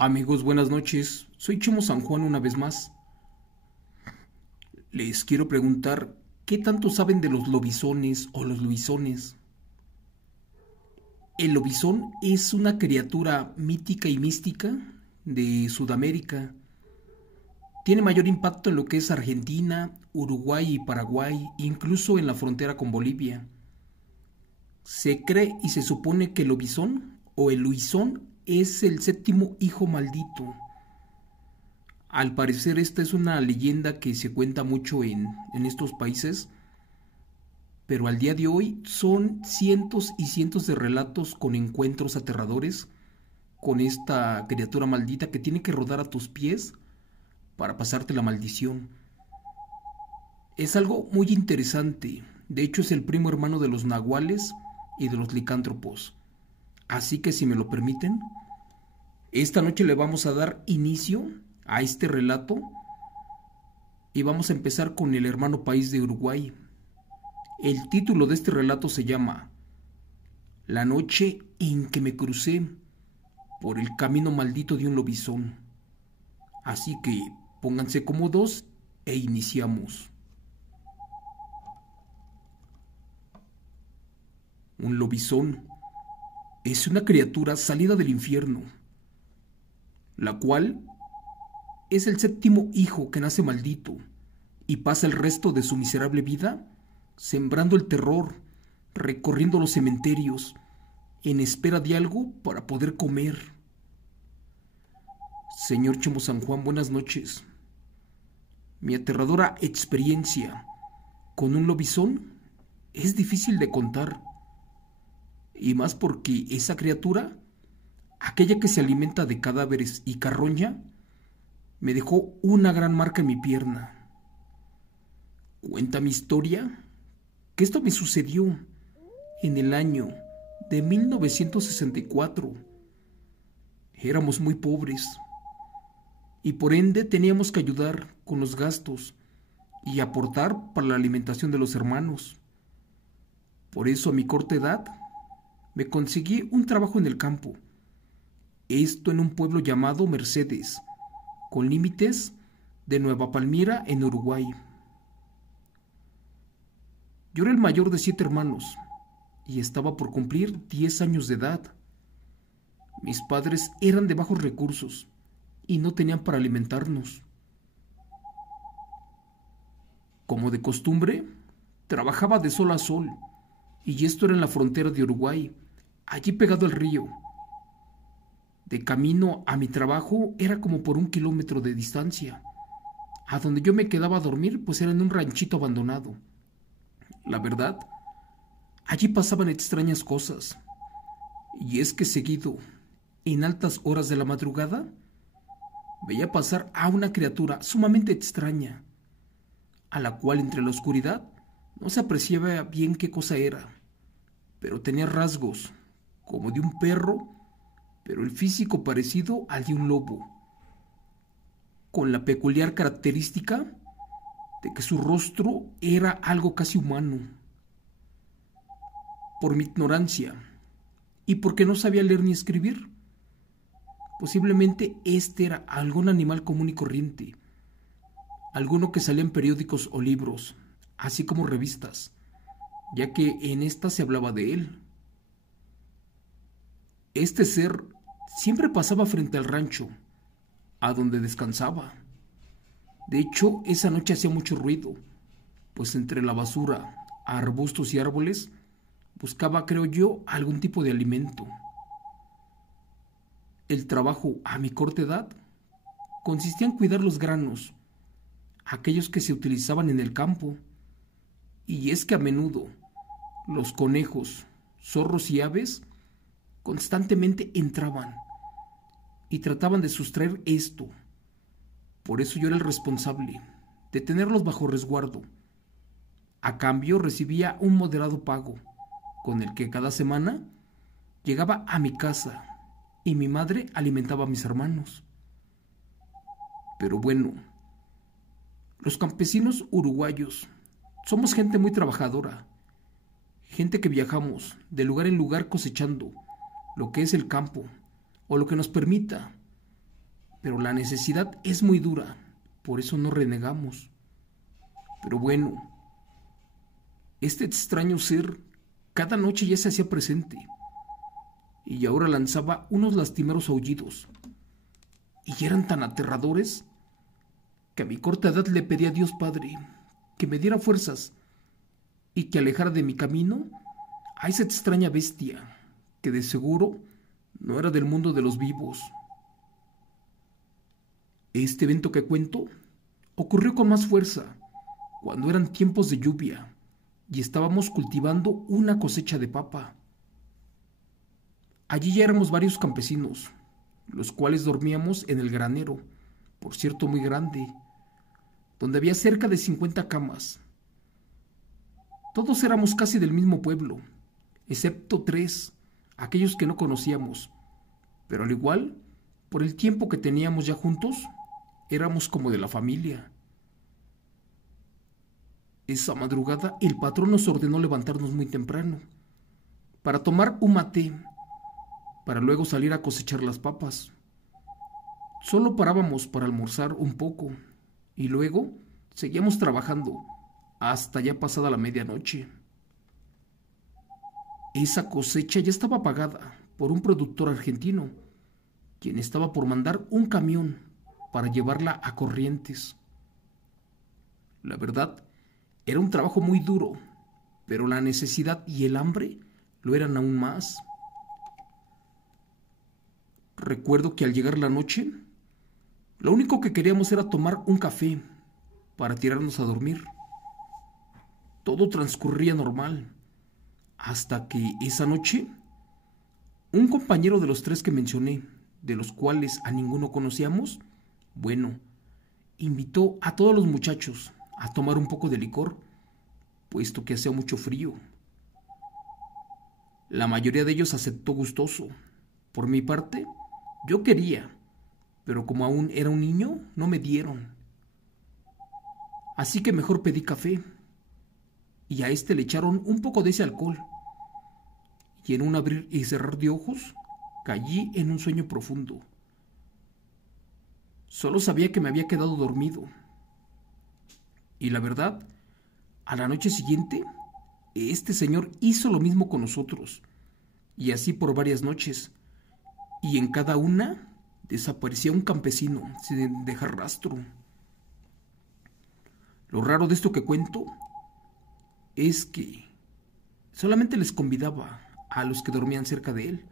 Amigos, buenas noches. Soy Chimo San Juan una vez más. Les quiero preguntar, ¿qué tanto saben de los lobisones o los luisones? El lobizón es una criatura mítica y mística de Sudamérica. Tiene mayor impacto en lo que es Argentina, Uruguay y Paraguay, incluso en la frontera con Bolivia. Se cree y se supone que el lobizón o el luisón es el séptimo hijo maldito. Al parecer esta es una leyenda que se cuenta mucho en estos países, pero al día de hoy son cientos y cientos de relatos con encuentros aterradores con esta criatura maldita que tiene que rodar a tus pies para pasarte la maldición. Es algo muy interesante, de hecho es el primo hermano de los nahuales y de los licántropos. Así que si me lo permiten, esta noche le vamos a dar inicio a este relato y vamos a empezar con el hermano país de Uruguay. El título de este relato se llama La noche en que me crucé por el camino maldito de un lobizón. Así que pónganse cómodos e iniciamos. Un lobizón es una criatura salida del infierno, la cual es el séptimo hijo que nace maldito y pasa el resto de su miserable vida sembrando el terror, recorriendo los cementerios, en espera de algo para poder comer. Señor Chimo San Juan, buenas noches. Mi aterradora experiencia con un lobizón es difícil de contar, y más porque esa criatura, aquella que se alimenta de cadáveres y carroña, me dejó una gran marca en mi pierna. Cuenta mi historia que esto me sucedió en el año de 1964. Éramos muy pobres y por ende teníamos que ayudar con los gastos y aportar para la alimentación de los hermanos. Por eso a mi corta edad me conseguí un trabajo en el campo, esto en un pueblo llamado Mercedes, con límites de Nueva Palmira en Uruguay. Yo era el mayor de 7 hermanos y estaba por cumplir 10 años de edad. Mis padres eran de bajos recursos y no tenían para alimentarnos. Como de costumbre, trabajaba de sol a sol, y esto era en la frontera de Uruguay, allí pegado al río. De camino a mi trabajo era como por 1 kilómetro de distancia. A donde yo me quedaba a dormir pues era en un ranchito abandonado. La verdad, allí pasaban extrañas cosas. Y es que seguido, en altas horas de la madrugada, veía pasar a una criatura sumamente extraña, a la cual entre la oscuridad no se apreciaba bien qué cosa era, pero tenía rasgos como de un perro, pero el físico parecido al de un lobo, con la peculiar característica de que su rostro era algo casi humano. Por mi ignorancia y porque no sabía leer ni escribir, posiblemente este era algún animal común y corriente, alguno que salía en periódicos o libros, así como revistas, ya que en esta se hablaba de él. Este ser siempre pasaba frente al rancho, a donde descansaba. De hecho, esa noche hacía mucho ruido, pues entre la basura, arbustos y árboles, buscaba, creo yo, algún tipo de alimento. El trabajo, a mi corta edad, consistía en cuidar los granos, aquellos que se utilizaban en el campo, y es que a menudo los conejos, zorros y aves constantemente entraban y trataban de sustraer esto. Por eso yo era el responsable de tenerlos bajo resguardo. A cambio recibía un moderado pago, con el que cada semana llegaba a mi casa y mi madre alimentaba a mis hermanos. Pero bueno, los campesinos uruguayos somos gente muy trabajadora, gente que viajamos de lugar en lugar cosechando lo que es el campo o lo que nos permita pero la necesidad es muy dura, por eso no renegamos. Pero bueno, este extraño ser cada noche ya se hacía presente y ahora lanzaba unos lastimeros aullidos y eran tan aterradores que a mi corta edad le pedí a Dios Padre que me diera fuerzas y que alejara de mi camino a esa extraña bestia que de seguro no era del mundo de los vivos. Este evento que cuento ocurrió con más fuerza cuando eran tiempos de lluvia y estábamos cultivando una cosecha de papa. Allí ya éramos varios campesinos, los cuales dormíamos en el granero, por cierto muy grande, donde había cerca de 50 camas. Todos éramos casi del mismo pueblo, excepto 3, aquellos que no conocíamos, pero al igual, por el tiempo que teníamos ya juntos, éramos como de la familia. Esa madrugada el patrón nos ordenó levantarnos muy temprano, para tomar un maté, para luego salir a cosechar las papas. Solo parábamos para almorzar un poco, y luego seguíamos trabajando hasta ya pasada la medianoche. Esa cosecha ya estaba pagada por un productor argentino, quien estaba por mandar un camión para llevarla a Corrientes. La verdad, era un trabajo muy duro, pero la necesidad y el hambre lo eran aún más. Recuerdo que al llegar la noche, lo único que queríamos era tomar un café para tirarnos a dormir. Todo transcurría normal, hasta que esa noche, un compañero de los 3 que mencioné, de los cuales a ninguno conocíamos, bueno, invitó a todos los muchachos a tomar un poco de licor, puesto que hacía mucho frío. La mayoría de ellos aceptó gustoso. Por mi parte, yo quería, pero como aún era un niño, no me dieron. Así que mejor pedí café, y a este le echaron un poco de ese alcohol, y en un abrir y cerrar de ojos, caí en un sueño profundo. Solo sabía que me había quedado dormido. Y la verdad, a la noche siguiente, este señor hizo lo mismo con nosotros, y así por varias noches, y en cada una desaparecía un campesino sin dejar rastro. Lo raro de esto que cuento es que solamente les convidaba a los que dormían cerca de él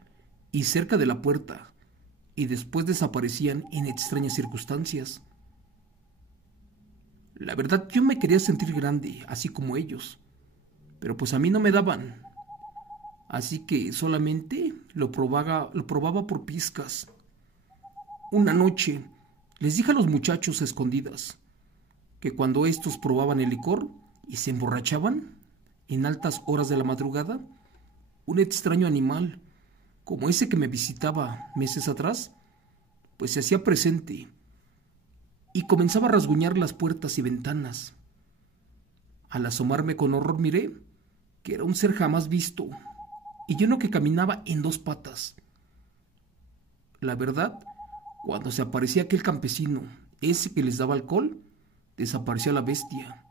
y cerca de la puerta, y después desaparecían en extrañas circunstancias. La verdad, yo me quería sentir grande, así como ellos, pero pues a mí no me daban, así que solamente lo probaba por pizcas. Una noche les dije a los muchachos a escondidas que cuando estos probaban el licor y se emborrachaban, en altas horas de la madrugada, un extraño animal, como ese que me visitaba meses atrás, pues se hacía presente y comenzaba a rasguñar las puertas y ventanas. Al asomarme con horror miré que era un ser jamás visto y uno que caminaba en 2 patas. La verdad, cuando se aparecía aquel campesino, ese que les daba alcohol, desaparecía la bestia.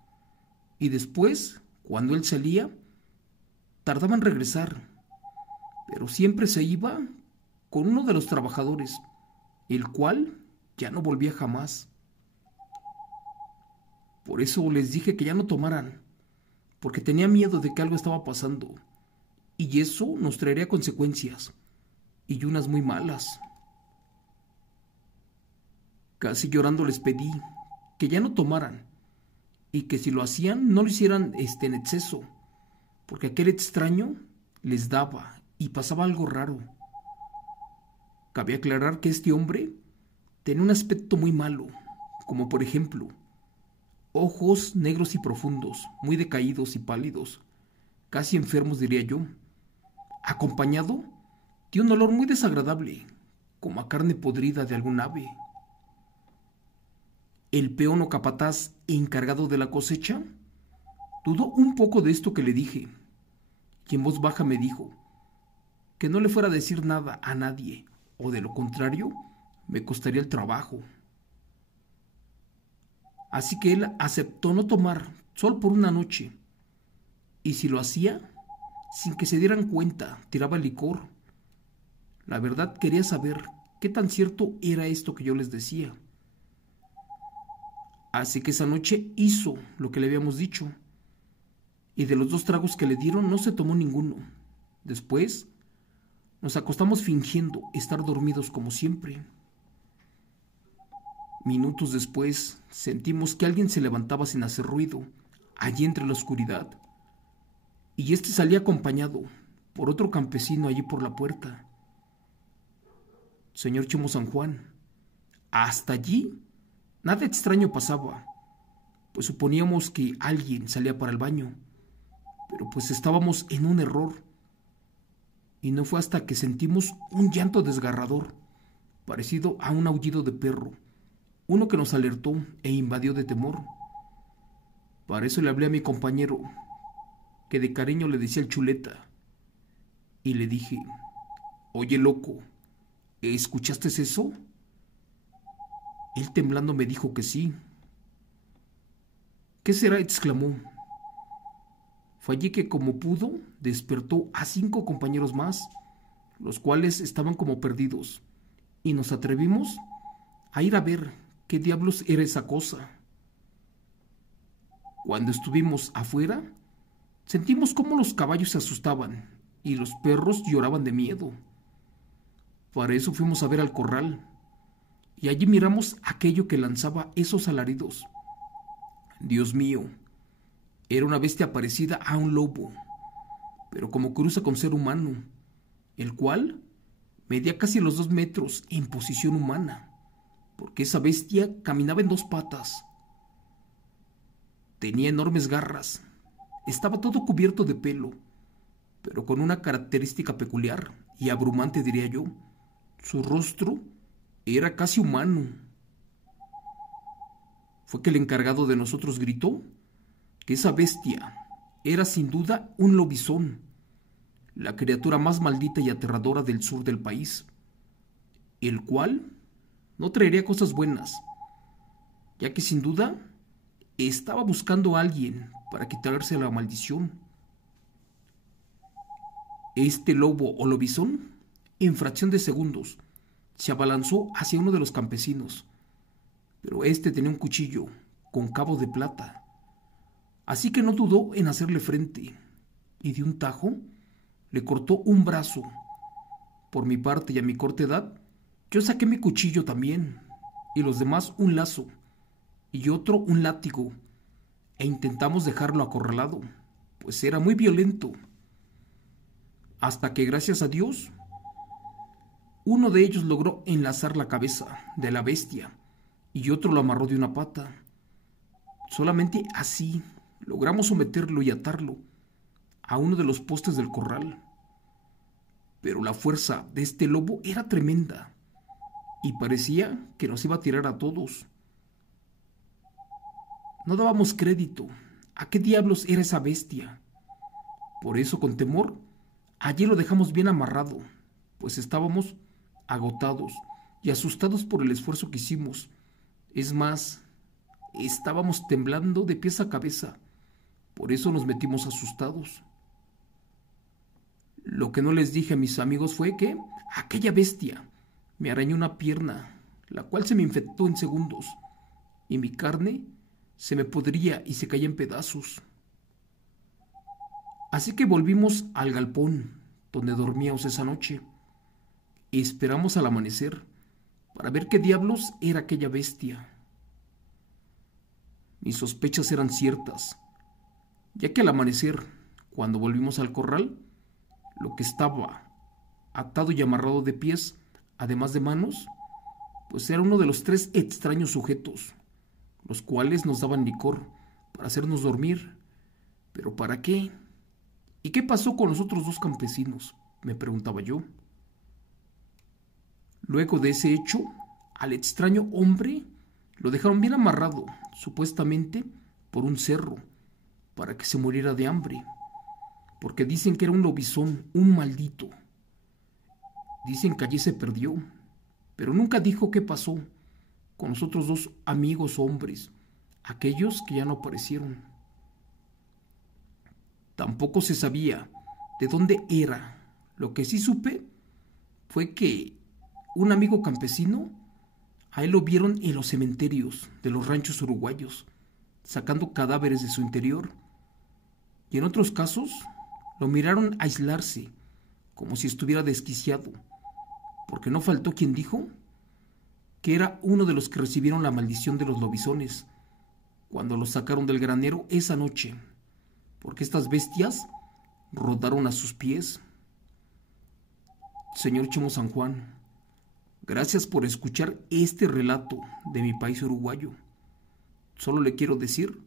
Y después, cuando él salía, tardaba en regresar, pero siempre se iba con uno de los trabajadores, el cual ya no volvía jamás. Por eso les dije que ya no tomaran, porque tenía miedo de que algo estaba pasando, y eso nos traería consecuencias, y unas muy malas. Casi llorando les pedí que ya no tomaran, y que si lo hacían no lo hicieran en exceso, porque aquel extraño les daba y pasaba algo raro. Cabe aclarar que este hombre tenía un aspecto muy malo, como por ejemplo, ojos negros y profundos, muy decaídos y pálidos, casi enfermos diría yo, acompañado de un olor muy desagradable, como a carne podrida de algún ave. El peón o capataz encargado de la cosecha dudó un poco de esto que le dije, y en voz baja me dijo que no le fuera a decir nada a nadie, o de lo contrario, me costaría el trabajo. Así que él aceptó no tomar solo por una noche. Y si lo hacía, sin que se dieran cuenta, tiraba el licor. La verdad quería saber qué tan cierto era esto que yo les decía. Así que esa noche hizo lo que le habíamos dicho. Y de los 2 tragos que le dieron no se tomó ninguno. Después nos acostamos fingiendo estar dormidos como siempre. Minutos después sentimos que alguien se levantaba sin hacer ruido, allí entre la oscuridad. Y este salía acompañado por otro campesino allí por la puerta. Señor Chimo San Juan, hasta allí nada extraño pasaba, pues suponíamos que alguien salía para el baño, pero pues estábamos en un error. Y no fue hasta que sentimos un llanto desgarrador, parecido a un aullido de perro, uno que nos alertó e invadió de temor. Para eso le hablé a mi compañero, que de cariño le decía el Chuleta, y le dije: oye, loco, ¿escuchaste eso? Él temblando me dijo que sí. ¿Qué será?, exclamó. Fue allí que, como pudo, despertó a 5 compañeros más, los cuales estaban como perdidos, y nos atrevimos a ir a ver qué diablos era esa cosa. Cuando estuvimos afuera, sentimos cómo los caballos se asustaban y los perros lloraban de miedo. Para eso fuimos a ver al corral, y allí miramos aquello que lanzaba esos alaridos. Dios mío, era una bestia parecida a un lobo, pero como cruza con ser humano, el cual medía casi los 2 metros en posición humana, porque esa bestia caminaba en 2 patas. Tenía enormes garras, estaba todo cubierto de pelo, pero con una característica peculiar y abrumante, diría yo: su rostro era casi humano. Fue que el encargado de nosotros gritó que esa bestia era sin duda un lobizón, la criatura más maldita y aterradora del sur del país, el cual no traería cosas buenas, ya que sin duda estaba buscando a alguien para quitarse la maldición. Este lobo o lobizón, en fracción de segundos, se abalanzó hacia uno de los campesinos, pero este tenía un cuchillo con cabo de plata, así que no dudó en hacerle frente, y de un tajo le cortó un brazo. Por mi parte y a mi corta edad, yo saqué mi cuchillo también, y los demás un lazo, y otro un látigo, e intentamos dejarlo acorralado, pues era muy violento. Hasta que, gracias a Dios, uno de ellos logró enlazar la cabeza de la bestia, y otro lo amarró de una pata. Solamente así logramos someterlo y atarlo a uno de los postes del corral. Pero la fuerza de este lobo era tremenda, y parecía que nos iba a tirar a todos. No dábamos crédito a qué diablos era esa bestia. Por eso, con temor, allí lo dejamos bien amarrado, pues estábamos agotados y asustados por el esfuerzo que hicimos. Es más, estábamos temblando de pies a cabeza. Por eso nos metimos asustados. Lo que no les dije a mis amigos fue que aquella bestia me arañó una pierna, la cual se me infectó en segundos, y mi carne se me podría y se caía en pedazos. Así que volvimos al galpón donde dormíamos esa noche y esperamos al amanecer para ver qué diablos era aquella bestia. Mis sospechas eran ciertas, ya que al amanecer, cuando volvimos al corral, lo que estaba atado y amarrado de pies, además de manos, pues era uno de los 3 extraños sujetos, los cuales nos daban licor para hacernos dormir. ¿Pero para qué? ¿Y qué pasó con los otros 2 campesinos?, me preguntaba yo. Luego de ese hecho, al extraño hombre lo dejaron bien amarrado, supuestamente por un cerro, para que se muriera de hambre, porque dicen que era un lobizón, un maldito. Dicen que allí se perdió, pero nunca dijo qué pasó con los otros dos amigos hombres, aquellos que ya no aparecieron. Tampoco se sabía de dónde era. Lo que sí supe fue que un amigo campesino, a él lo vieron en los cementerios de los ranchos uruguayos, sacando cadáveres de su interior. Y en otros casos, lo miraron aislarse, como si estuviera desquiciado, porque no faltó quien dijo que era uno de los que recibieron la maldición de los lobisones cuando los sacaron del granero esa noche, porque estas bestias rodaron a sus pies. Señor Chemo San Juan, gracias por escuchar este relato de mi país uruguayo. Solo le quiero decir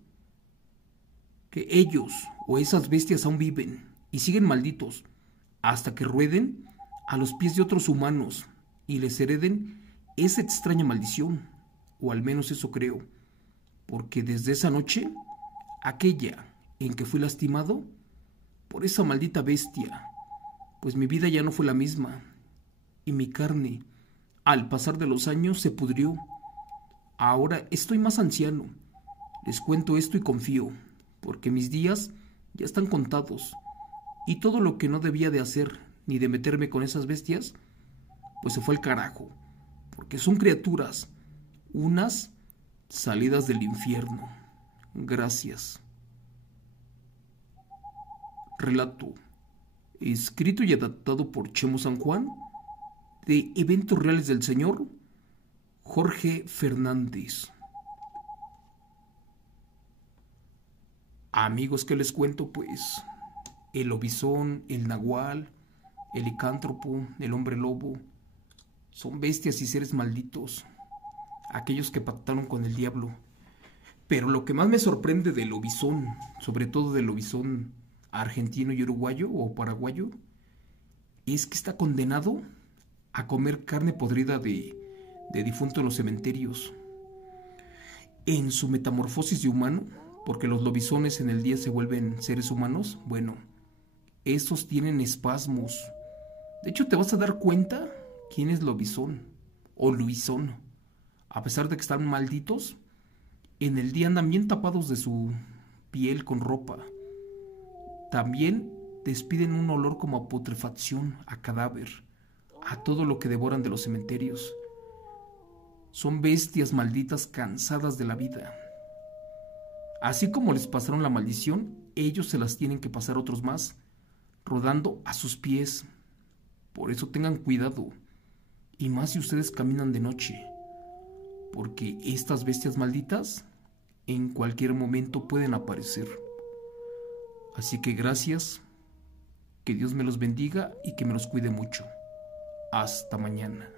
que ellos o esas bestias aún viven y siguen malditos hasta que rueden a los pies de otros humanos y les hereden esa extraña maldición, o al menos eso creo, porque desde esa noche, aquella en que fui lastimado por esa maldita bestia, pues mi vida ya no fue la misma y mi carne, al pasar de los años, se pudrió. Ahora estoy más anciano. Les cuento esto y confío, porque mis días ya están contados y todo lo que no debía de hacer ni de meterme con esas bestias, pues se fue al carajo, porque son criaturas, unas salidas del infierno. Gracias. Relato, escrito y adaptado por Chemo San Juan, de Eventos Reales del Señor, Jorge Fernández. Amigos, ¿qué les cuento? Pues el lobizón, el nahual, el licántropo, el hombre lobo, son bestias y seres malditos, aquellos que pactaron con el diablo. Pero lo que más me sorprende del lobizón, sobre todo del lobizón argentino y uruguayo o paraguayo, es que está condenado a comer carne podrida de difunto en los cementerios. En su metamorfosis de humano, porque los lobisones en el día se vuelven seres humanos, bueno, estos tienen espasmos. De hecho, te vas a dar cuenta quién es lobizón o luisón. A pesar de que están malditos, en el día andan bien tapados de su piel con ropa. También despiden un olor como a putrefacción, a cadáver, a todo lo que devoran de los cementerios. Son bestias malditas cansadas de la vida. Así como les pasaron la maldición, ellos se las tienen que pasar a otros más, rodando a sus pies. Por eso tengan cuidado, y más si ustedes caminan de noche, porque estas bestias malditas en cualquier momento pueden aparecer. Así que gracias, que Dios me los bendiga y que me los cuide mucho. Hasta mañana.